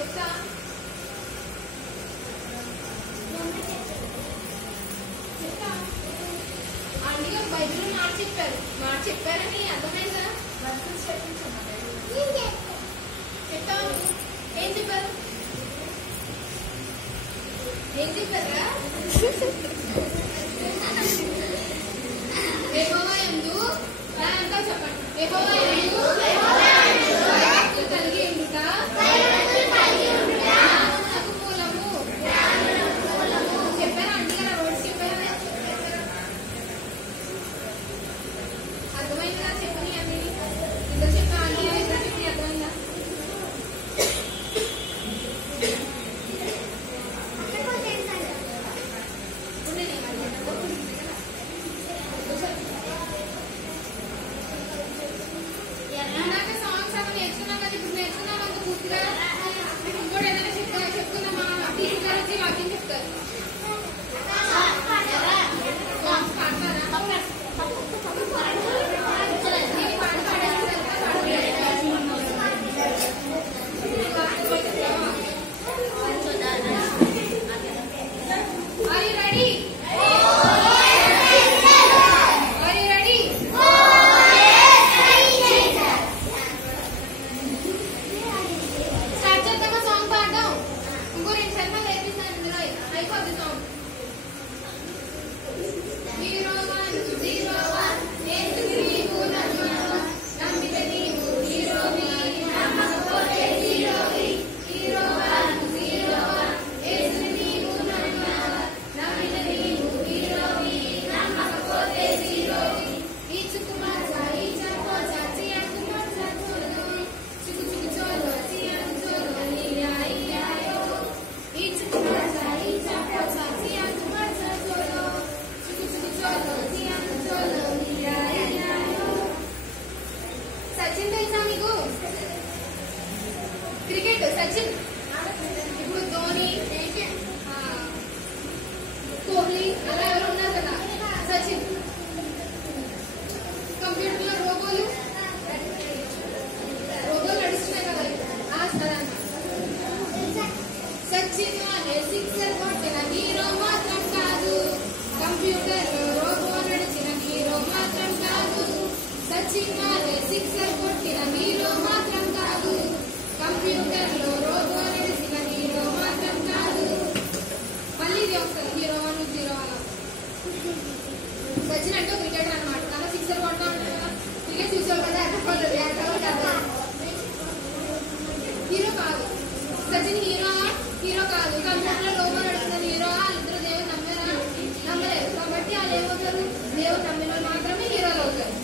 చెప్తా చెప్తా అందుకే బైబిల్ మాట చెప్పారని అర్థమైందా చెప్తా ఏం చెప్పారు ఏం చెప్పారా యెహోవా యందు అంతా చెప్పండి యెహోవా యందు కలిగి ఉండుట నాకు మూలము చెప్పారా అంటే రోడ్స్ చెప్పారా అర్థమైందా చెప్పని అన్ని ఇద్దరు చెప్పా అన్ని ఇద్దరు చెప్పి అర్థమైందా క్రికెట్ సచిన్ ఇప్పుడు ధోని కోహ్లీ అలా ఎవరు ఉన్నారు కదా సచిన్ కంప్యూటర్ లో రోబోలు నడుస్తున్నాయి కదా సచిన్ అనే సిక్సర్ కొట్టిన హీరో మాత్రం కాదు కంప్యూటర్ లో రోబో నడిచిన హీరో మాత్రం కాదు సచిన్ అనే సిక్సర్ కొట్టిన హీరో మాత్రం కాదు కంప్యూటర్ లో రోబో నడిచిన హీరో మాత్రం కాదు మళ్ళీ ఇది వస్తుంది హీరో 1 0 సచిన్ అంటే క్రికెటర్ అనమాట కానీ సిక్సర్ కొడతా ఉంటారు కదా క్రికెట్ చూసావు కదా హీరో కాదు సచిన్ హీరో కాదు కంప్యూటర్ లో రోబో నడుస్తున్న హీరో వాళ్ళిద్దరు దేవుడు నమ్మలేదు కాబట్టి వాళ్ళు ఏమవుతారు దేవుడు నమ్మిన మాత్రమే హీరోలు అవుతారు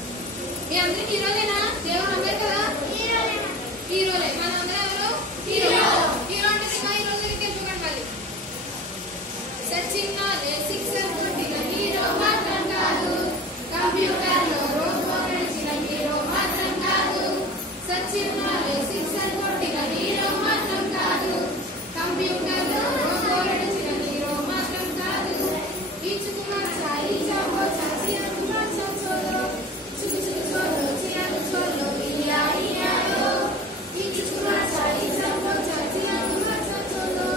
మీ అందరూ హీరోలేనా దేవుడు నమ్మారు కదా హీరోలే మన అందరూ ఎవరు హీరో అంటే సినిమా హీరోల దగ్గరికి వెళ్ళిపోకండి సచిన్ సిక్సర్ కొట్టిన హీరో మాత్రం కాదు కంప్యూటర్ లో రోబో నడిచిన హీరో మాత్రం కాదు సచిన్ సిక్సర్ కొట్టిన హీరో మాత్రం కాదు కంప్యూటర్ లో రోబో నడిచిన హీరో మాత్రం కాదు ఈచ్ కుమార్ సాయి జాబో చాచి కుమార్ చోలో చుకు చుకు చోలో చియాను చోలో ఇయా ఇయాలో ఈచ్ కుమార్ సాయి జాబో చాచి కుమార్ చోలో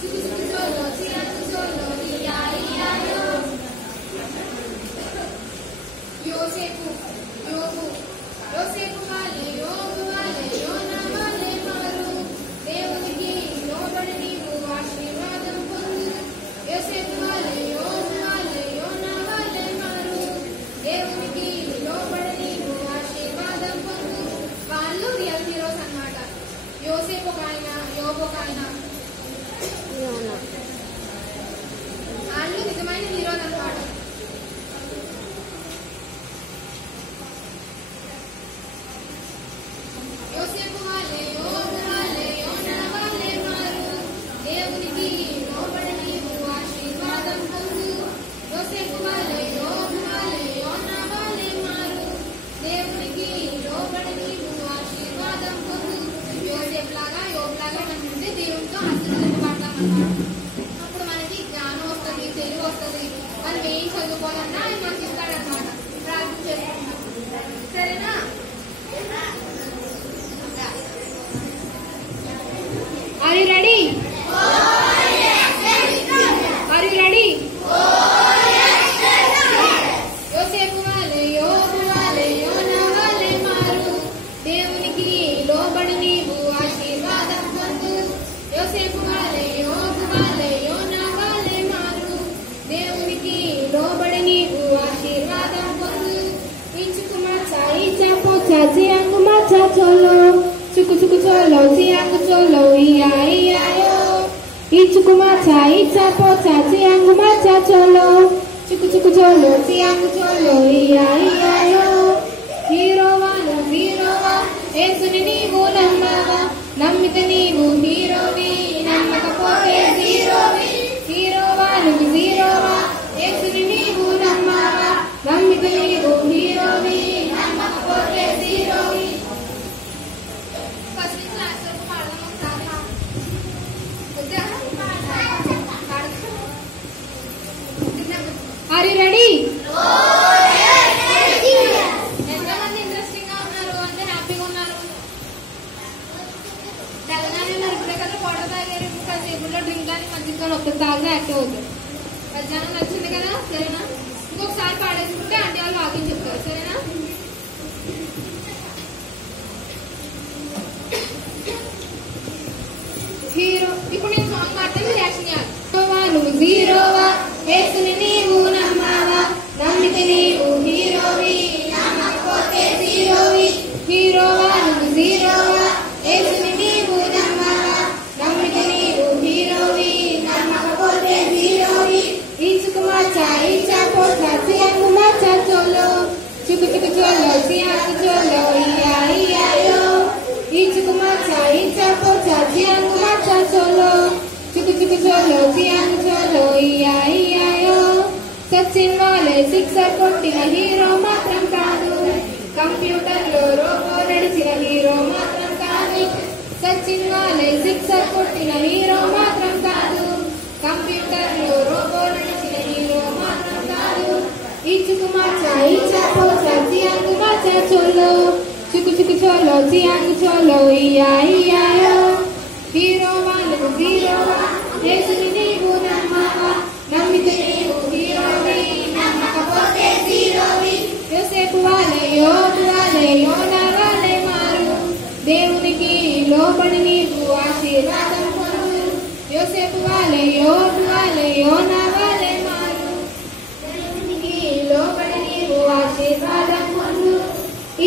చుకు చుకు చోలో చియాను చోలో ఇయా ఇయాలో యోసేపు Are you ready? Are you ready? యోసేపు వాలే యోబు వాలే యోనా వాలే మారు దేవునికి లోబడి నీవు ఆశీర్వాదం పొందు. యోసేపు వాలే యోబు వాలే యోనా వాలే మారు దేవునికి లోబడి నీవు ఆశీర్వాదం పొందు. ఇంచుకు మాచా ఈచా పోచా చియాంగు మాచా చోలో చుకు చుకు చోలో చియాంగు చోలో ఇయా ఇయాయో. ఈచుకు మాచా ఈచా పోచా చియాంగు మాచా చోలో చుకు చుకు చోలో చియాంగు చోలో ఇయా ఇయాయో. హీరోవాను హీరోవా యేసుని నీవు నమ్మావా నమ్మితే నీవు హీరోవి నమ్మకపోతే జీరోవి. హీరోవాను హీరోవా యేసుని నీవు నమ్మావా నమ్మితే నీవు హీరోవి నమ్మకపోతే జీరోవి. ఫస్ట్ క్లాస్ వరకు పాడదాం ఒకసారి. Are you ready? ఎంతమంది ఇంట్రెస్టింగ్ గా ఉన్నారు? అంటే హ్యాపీగా ఉన్నారు? తెలంగాణ ఇప్పుడే కదా వాటర్ తాగారు, కాసేపులో డ్రింక్ కానీ మధ్యలో ఒక్కటి తాగితే యాక్టివ్ అవుతారు. మధ్యాహ్నం నచ్చింది కదా, సరేనా? ఇంకొకసారి పాడేసుకుంటే అంటే వాళ్ళు వాకింగ్ చెప్తారు, సరేనా? హీరో ఇప్పుడు నేను సాంగ్ పాడితే రియాక్షన్ చేయాలి. నువ్వు హీరోవా యేసుని నీవు నమ్మావా నమ్మితే నీవు హీరోవి నమ్మకపోతే జీరోవి. హీరోవా నువ్వు హీరోవా యేసుని నీవు నమ్మావా నమ్మితే నీవు హీరోవి నమ్మకపోతే జీరోవి. ఈచుకు మాచా ఈచా పోచా చియాంగు మాచా చోలో చుకు చుకు చోలో చియాంగు చోలో ఇయా ఇయాయో. ఈచుకు మాచా ఈచా పోచా చియాంగు మాచా చోలో చుకు చుకు చోలో చియాంగు చోలో ఇయా ఇయాయో. సచిన్ వాలే సిక్సర్ కొట్టిన హీరో మాత్రం కాదు, కంప్యూటర్ లో రోబో నడిచిన హీరో మాత్రం కాదు. సచిన్ వాలే సిక్సర్ కొట్టిన హీరో మాత్రం కాదు, కంప్యూటర్ లో రోబో నడిచిన హీరో మాత్రం కాదు. ఈచుకు మాచా ఈచా పోచా చియాంగు మాచా చోలో చుకు చుకు చోలో చియాంగు చోలో ఇయా ఇయాయో. హీరోవా నువ్వు హీరోవా యేసుని నీవు నమ్మావా నమ్మితే నీవు హీరోవి నమ్మకపోతే జీరోవి. యోసేపు వాలే యోబు వాలే యోనా వాలే మారు దేవునికి లోబడి నీవు ఆశీర్వాదం పొందు. యోసేపు వాలే యోబు వాలే యోనా వాలే మారు దేవునికి లోబడి నీవు ఆశీర్వాదం పొందు.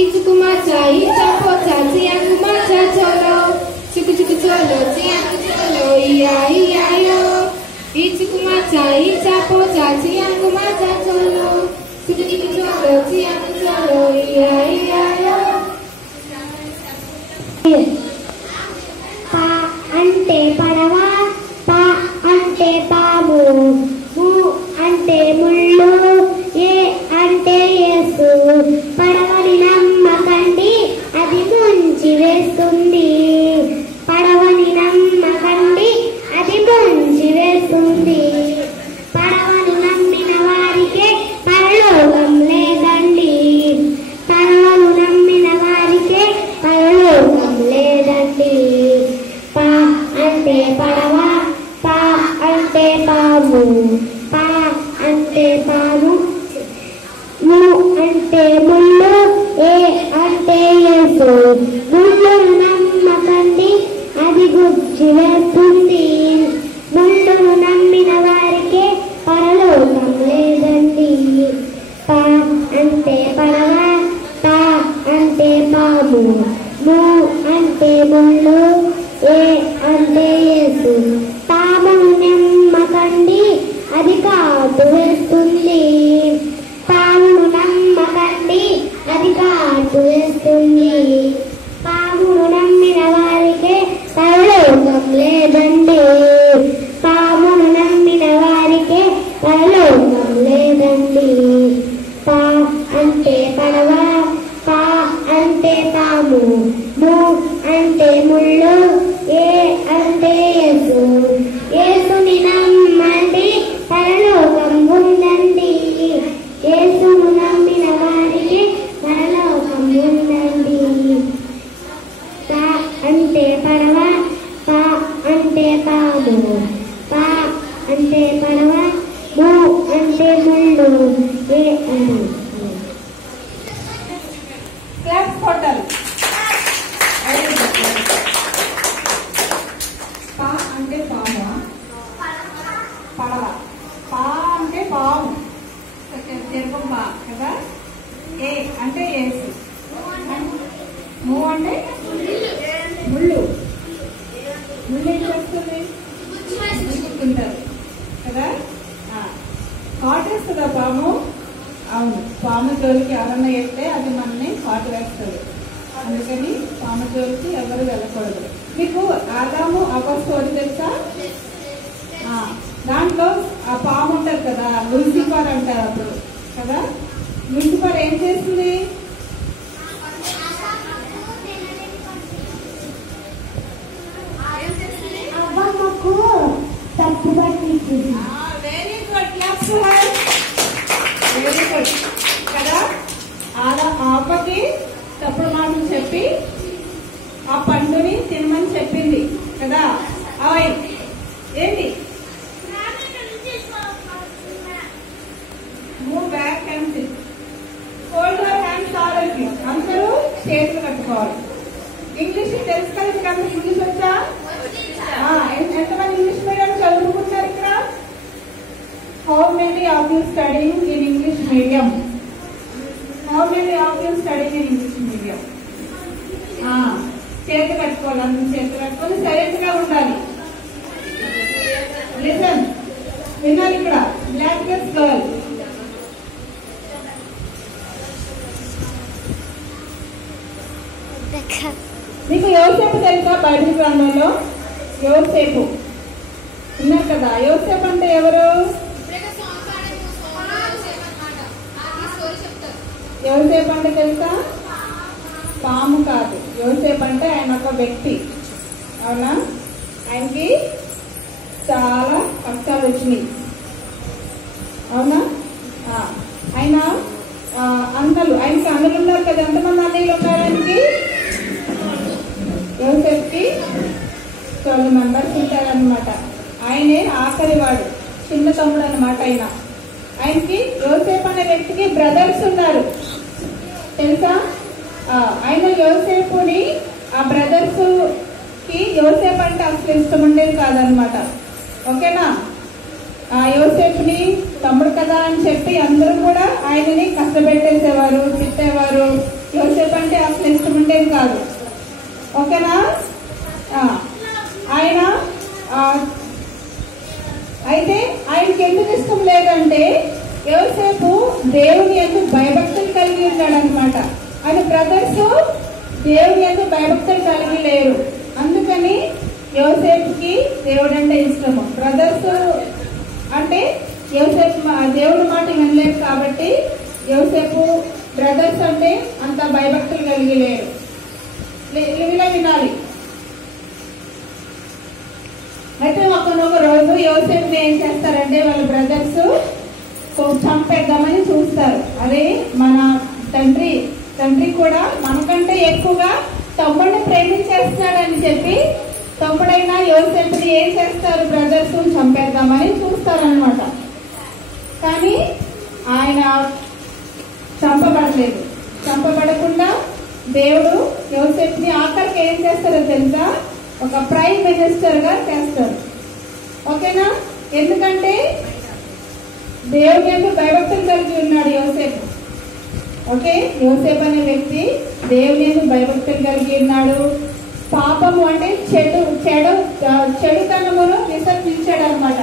ఈచుకు మాచా ఈచా పోచా చియాంగు మాచా చోలో చుకు చుకు చోలో చియాంగు చోలో ఇయా ఇయాయో. ఈచుకు మాచా ఈచా పోచా చియాంగు మాచా చోలో చుకు చుకు చోలో చియాంగు చోలో ఇయా ఇయాయో. పా అంటే పడవ, పా అంటే పాము, ము అంటే ముళ్ళు, ఏ అంటే యేసు. పడవని నమ్మకండి అది ముంచి వేస్తుంది, పడవని నమ్మకండి అది ముంచి వేస్తుంది. పడవని నమ్మిన వారికే పరలోకం లేదండి, పడవను నమ్మిన వారికే పరలోకం లేదండి. పా అంటే పడవ, పా అంటే పాము, పా అంటే పాము, ము అంటే ముళ్ళు, ఏ అంటే యేసు. ముళ్ళును నమ్మకండి అది గుచ్చి వేస్తుంది, ముళ్ళును నమ్మిన వారికే పరలోకం లేదండి. పా అంటే పడవ, పా అంటే పాము, ము అంటే ముళ్ళు, ఏ అంటే యేసు. పామును నమ్మకండి అది కాటు వేస్తుంది, పామును నమ్మకండి అది కాటు వేస్తుంది. పామును నమ్మిన వారికే పరలోకం లేదండి, పామును నమ్మిన వారికే పరలోకం లేదండి. పా అంటే పడవ, పా అంటే పాము, ము అంటే ముళ్ళు, ఏ అంటే యేసు. అంటే పాము, పా అంటే పడవ, ము అంటే ముళ్ళు, ఏ అని. క్లాప్స్ కొట్టాలి. పా అంటే పాము, పడవ. పా అంటే పాము, తెలుగు పా కదా. ఏ అంటే ఏసు, ము అంటే ముళ్ళు. ముళ్ళు ఏం చేస్తుంది? గుచ్చుకుంటారు కదా. కాటు వేస్తుందా పాము? అవును, పాము జోలికి ఎవరన్నా వెళ్తే అది మనల్ని కాటు వేస్తుంది. అందుకని పాము జోలికి ఎవరు వెళ్ళకూడదు. మీకు ఆదాము అవ్వ స్టోరీ తెలుసా? దాంట్లో ఆ పాము ఉంటారు కదా, లూసిఫర్ అంటారు అప్పుడు కదా. లూసిఫర్ ఏం చేస్తుంది? అవ్వమ్మకు తప్పు పట్టించింది. వెరీ గుడ్, వెరీ గుడ్ కదా. అవ్వకి తప్పుడు మాటలు చెప్పి ఆ పండుని తినమని చెప్పింది కదా. అవి ఏంటి? Move back and SIT. Hold your hands already. అందరూ చేతులు కట్టుకోవాలి. ఇంగ్లీష్ తెలుసు కదా మీకు? అందరూ ఇంగ్లీష్ వచ్చా? ఎంతమంది ఇంగ్లీష్ మీడియం చదువుకుంటున్నారు ఇక్కడ? How many of you studying in English medium? How many of you studying in English medium? చేతి కట్టుకోవాలి. అందరూ చేతి కట్టుకొని సైలెంట్ గా ఉండాలి. లిసన్, విన్నారు ఇక్కడ? Black dress girl. మీకు యోసేపు తెలుసా? బైబిల్ గ్రంథంలో యోసేపు ఉన్నారు కదా. యోసేపు అంటే ఎవరు? యోసేపు అంటే తెలుసా? పాము కాదు. యోసేపు అంటే ఆయన ఒక వ్యక్తి. అవునా? ఆయనకి చాలా కష్టాలు వచ్చినాయి. అవునా? ఆయన ఆయనకి అన్నలు ఉన్నారు కదా. ఎంతమంది అన్నయ్యలు ఉన్నారు ఆయనకి? యోసేపుకి 12 మెంబర్స్ ఉంటారనమాట. ఆయనే ఆఖరి వాడు, చిన్న తమ్ముడు అనమాట. ఆయనకి యోసేపు అనే వ్యక్తికి బ్రదర్స్ ఉన్నారు తెలుసా? ఆయన యోసేపుని ఆ బ్రదర్స్ కి యోసేపు అంటే అసలు ఇష్టం ఉండేది కాదనమాట. ఓకేనా? ఆ యోసేపుని తమ్ముడు కదా అని చెప్పి అందరూ కూడా ఆయనని కష్టపెట్టేసేవారు, తిట్టేవారు. యోసేపు అంటే అసలు ఇష్టం ఉండేది కాదు. ఓకేనా? ఆయన అయితే ఆయనకి ఎందుకు ఇష్టం లేదంటే యోసేపు దేవుని యందు భయభక్తులు కలిగి ఉన్నాడు అనమాట. ఆయన బ్రదర్స్ దేవుని యందు భయభక్తులు కలిగి లేరు. అందుకని యోసేపుకి దేవుడు అంటే ఇష్టము. బ్రదర్స్ అంటే యోసేపు దేవుడి మాట వినలేదు కాబట్టి యోసేపు బ్రదర్స్ అంటే అంత భయభక్తులు కలిగి లేరు. ఇలా వినాలి. అయితే ఒకనొక రోజు యోసేపుని ఏం చేస్తారంటే వాళ్ళ బ్రదర్స్ చంపేద్దామని చూస్తారు. అదే మన తండ్రి కూడా మనకంటే ఎక్కువగా తమ్ముడిని ప్రేమించేస్తున్నాడని చెప్పి తమ్ముడైనా యోసేపుని ఏం చేస్తారు? బ్రదర్స్ చంపేద్దామని చూస్తారనమాట. కానీ ఆయన చంపబడలేదు. చంపబడకుండా దేవుడు యోసేపుని ఆఖరికి ఏం చేస్తారో తెలుసా? ఒక ప్రైమ్ మినిస్టర్ గా చేస్తారు. ఓకేనా? ఎందుకంటే దేవుని యొక్క భయభక్తులు కలిగి ఉన్నాడు యోసేపు. ఓకే, యోసేపు అనే వ్యక్తి దేవుని యొక్క భయభక్తులు కలిగి ఉన్నాడు. పాపము అంటే చెడుతనమును విసర్జించాడు అనమాట.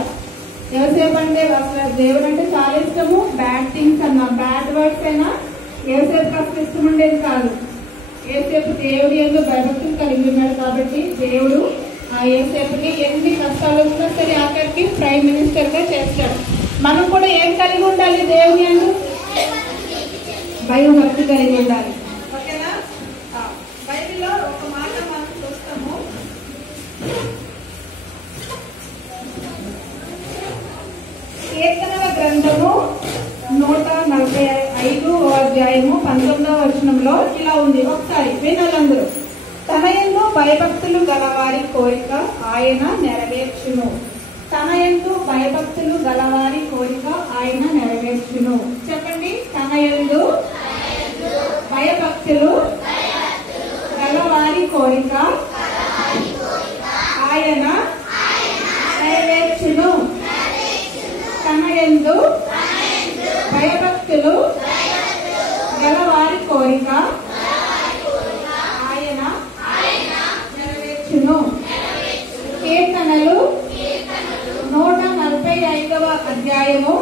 యోసేపు అంటే దేవుడు అంటే చాలా ఇష్టము. బ్యాడ్ థింగ్స్ అన్నా, బ్యాడ్ వర్డ్స్ అయినా యోసేపు అసలు ఇష్టం ఉండేది కాదు. యోసేపు దేవుడి యొక్క భయభక్తులు కలిగి ఉన్నాడు కాబట్టి దేవుడు ఆ యోసేపుకి ఎన్ని కష్టాలు వచ్చినా సరే ఆఖరికి ప్రైమ్ మినిస్టర్ గా చేస్తాడు. మనం కూడా ఏం కలిగి ఉండాలి? దేవుని యందు భయభక్తి కలిగి ఉండాలి. ఓకేనా? బైబిల్లో ఒక మాట మనం చూస్తాము. కీర్తనల గ్రంథము 145 అధ్యాయము 19వ వచనంలో ఇలా ఉంది. ఒకసారి వినాలందరూ. తన యందు భయభక్తులు గలవారి కోరిక ఆయన నెరవేర్చును. తన యందు భయభక్తులు గలవారి కోరిక ఆయన నెరవేర్చును. చెప్పండి, తన యందు భయభక్తులు గలవారి కోరిక ఆయన నెరవేర్చును. తన యందు భయభక్తులు గలవారి కోరిక ఆయన నెరవేర్చును. కీర్తనలు 145వ అధ్యాయము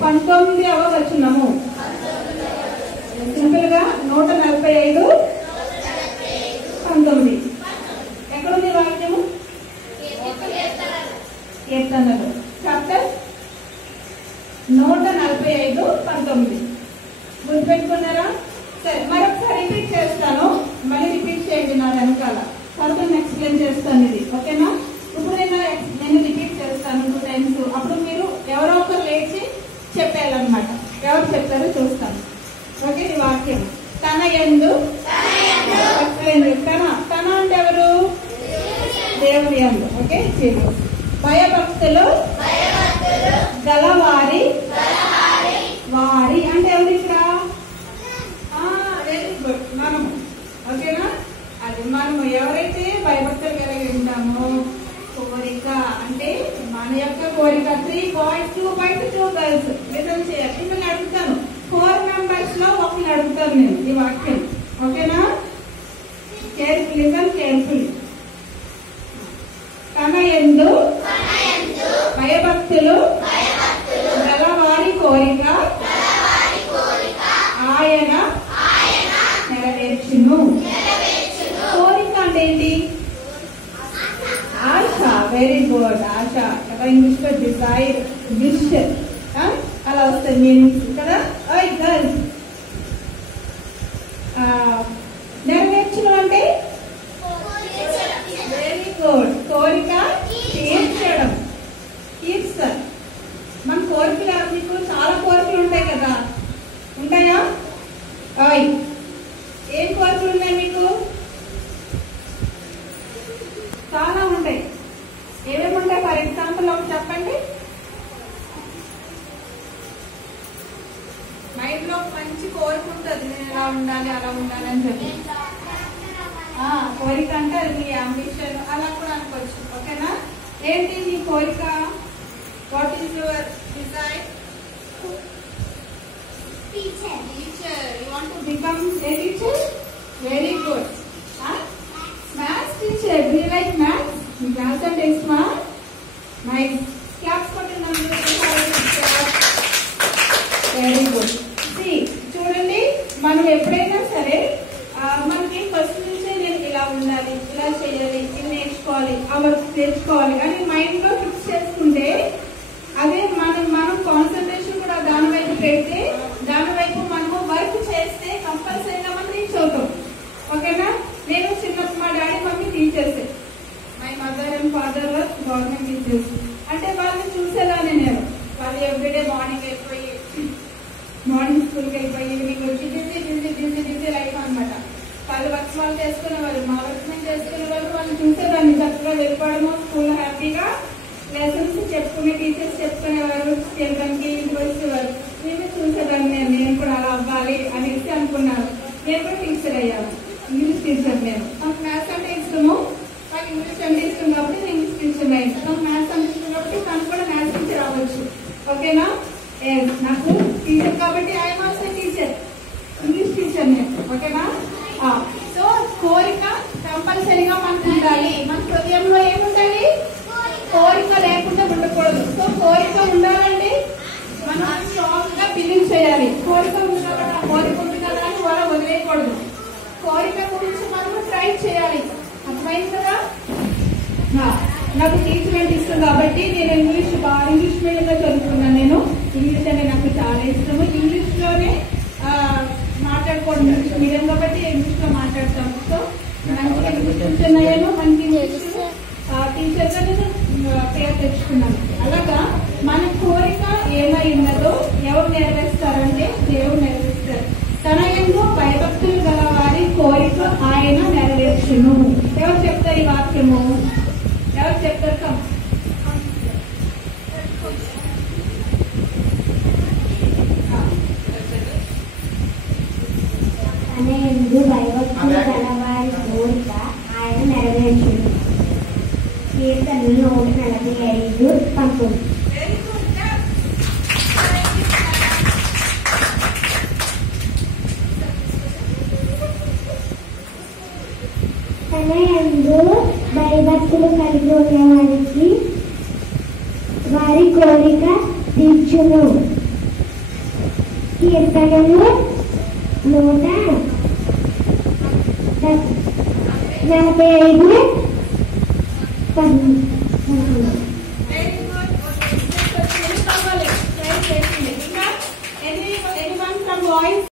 19వ వచనము. సింపుల్ గా 145:19. ఎక్కడుంది వాక్యము? కీర్తనలు చాప్టర్ 145:19. గుర్తుపెట్టుకున్నారా? సరే, మరొకసారి రిపీట్ చేస్తాను. మళ్ళీ రిపీట్ చేయండి నా వెనకాల. తర్వాత ఎక్స్ప్లెయిన్ చేస్తాను ఇది, ఓకేనా? ఇప్పుడు నేను రిపీట్ చేస్తాను 2 times. అప్పుడు మీరు ఎవరో ఒకరు లేచి చెప్పేయాలన్నమాట. ఎవరు చెప్తారో చూస్తాను. ఓకే, ఈ వాక్యం తన యందు తన అంటే ఎవరు? దేవుని యందు. ఓకే, భయభక్తులు గలవారి వారి అంటే ఎవరు ఇక్కడ? వెరీ గుడ్, మనము. ఓకేనా? అది మనము ఎవరైతే భయభక్తులు కలిగి ఉంటామో, కోరిక అంటే మన యొక్క కోరిక. 3 boys 2 boys 2 girls. లిసన్ చేయాలి. మిమ్మల్ని అడుగుతాను, 4 members లో ఒకరిని అడుగుతాను నేను ఈ వాక్యం. ఓకేనా? Listen carefully. తన యందు భయభక్తులు గలవారి కోరిక ఆయన నెరవేర్చును. కోరిక అంటే ఏంటి? ఆశ. వెరీ గుడ్, ఆశ. ఇంగ్లీష్ లో డిజైర్, విష్ అలా వస్తాయి మీనింగ్స్ కదా. గర్ల్స్, నెరవేర్చును అంటే వెరీ గుడ్, కోరిక తీర్చడం. తీర్చాలి మన కోరికలు. మీకు చాలా కోరికలు ఉంటాయి కదా, ఉంటాయా? ఏం కోరికలు ఉన్నాయి మీకు? చాలా ఉంటాయి. ఏమేమి ఉంటాయి? ఫర్ ఎగ్జాంపుల్ ఒకటి చెప్పండి. మైండ్ లో మంచి కోరిక ఉంటుంది, నేను ఎలా ఉండాలి అలా ఉండాలి అని చెప్పి. కోరిక అంటే అది మీ అంబిషన్, అలా కూడా అనుకోవచ్చు. ఓకేనా? ఏంటి మీ కోరిక? What is your desire? Teacher. You want to become a teacher? Very good. Maths teacher. Do you like maths? You class and is smart. Nice. Claps for the number. Very good. See, చూడండి, మనం ఎప్పుడైనా సరే మనకి first నుంచే నేను ఇలా ఉండాలి, ఇలా చేయాలి, ఇది నేర్చుకోవాలి, ఆ వర్క్ నేర్చుకోవాలి అని మైండ్ లో ఫిక్స్ చేసుకుంటే, అదే మనం కాన్సన్ట్రేషన్ కూడా దాని వైపు పెడితే, దాని వైపు మనము వర్క్ చేస్తే కంపల్సరీగా మనం రీచ్ అవుతాం. ఓకేనా? నేను చిన్నప్పుడు మా daddy mummy teachers, my mother and father work government teachers. అంటే వాళ్ళని చూసేదాన్ని నేను. వాళ్ళు ఎవ్రీడే మార్నింగ్ వెళ్ళిపోయి, మార్నింగ్ స్కూల్కి వెళ్ళిపోయి, ఈవినింగ్ వచ్చి బిజీ లైఫ్ అనమాట. వాళ్ళు వర్క్ వాళ్ళు చేసుకునేవారు, మా వర్క్ మేము చేసుకునేవారు. వాళ్ళని చూసేదాన్ని. చక్కగా వెళ్ళిపోవడము, స్కూల్లో హ్యాపీగా లెసన్స్ చెప్పుకునే టీచర్స్ చెప్పుకునేవారు, చిల్డ్రన్కి ఇంటికి వచ్చేవారు. నేను చూసేదాన్ని. నేను కూడా అలా అవ్వాలి అనేసి అనుకున్నాను. నేను కూడా టీచర్ అయ్యాను, ఇంగ్లీష్ టీచర్. నేను నాకు మ్యాథ్స్ అంటే ఇష్టము, నాకు ఇంగ్లీష్ అంటే ఇష్టం కాబట్టి నేను ఇంగ్లీష్ టీచర్ అయ్యాను. నాకు మ్యాథ్స్ అంటే ఇష్టం కాబట్టి తను కూడా మ్యాథ్స్ టీచర్ అవ్వచ్చు. ఓకేనా? నాకు టీచర్ కాబట్టి I'm also teacher, English teacher నేను. ఓకేనా? సో కోరిక కంపల్సరీగా మనకు ఉండాలి. మన హృదయంలో ఏముండాలి? కోరిక లేకుండా ఉండకూడదు. సో కోరిక ఉండాలంటే మనం స్ట్రాంగ్ గా బిలీవ్ చేయాలి. కోరిక ఉంది కదా, కోరిక ఉంది కదా అని వాళ్ళ వదిలేయకూడదు. కోరిక గురించి మనం ట్రై చేయాలి. అర్థమైంది కదా? నాకు టీచర్ అంటే ఇష్టం కాబట్టి నేను ఇంగ్లీష్ మీడియంలో చదువుకున్నాను. నేను ఇంగ్లీష్ అంటే నాకు చాలా ఇష్టము. ఇంగ్లీష్ లోనే మాట్లాడుకోవడం, ఇంగ్లీష్ మీడియం కాబట్టి ఇంగ్లీష్ లో మాట్లాడతాము. సో మంచిగా ఇంగ్లీష్ టీచర్ అయ్యాను, మంచి టీచర్ గా నేను పేరు తెచ్చుకున్నాను. అలాగా మన కోరిక ఏమై ఉన్నదో ఎవరు నెరవేరుస్తారంటే దేవుడు నెరవేరుస్తారు. తన యందు భయభక్తులు గల వారి ఆయన నెరవేర్చును. ఎవరు చెప్తారు ఈ వాక్యము? ఎవరు చెప్తారు? అనే ఎందు భయభక్తులు గలవారి కోరిక ఆయన నెరవేర్చును. కీర్తనలు 145 పంపుడు. తన యందు భయభక్తులు కలిగి ఉన్నవారికి వారి కోరిక తీర్చును. కీర్తనలు 145 Anyone from boys?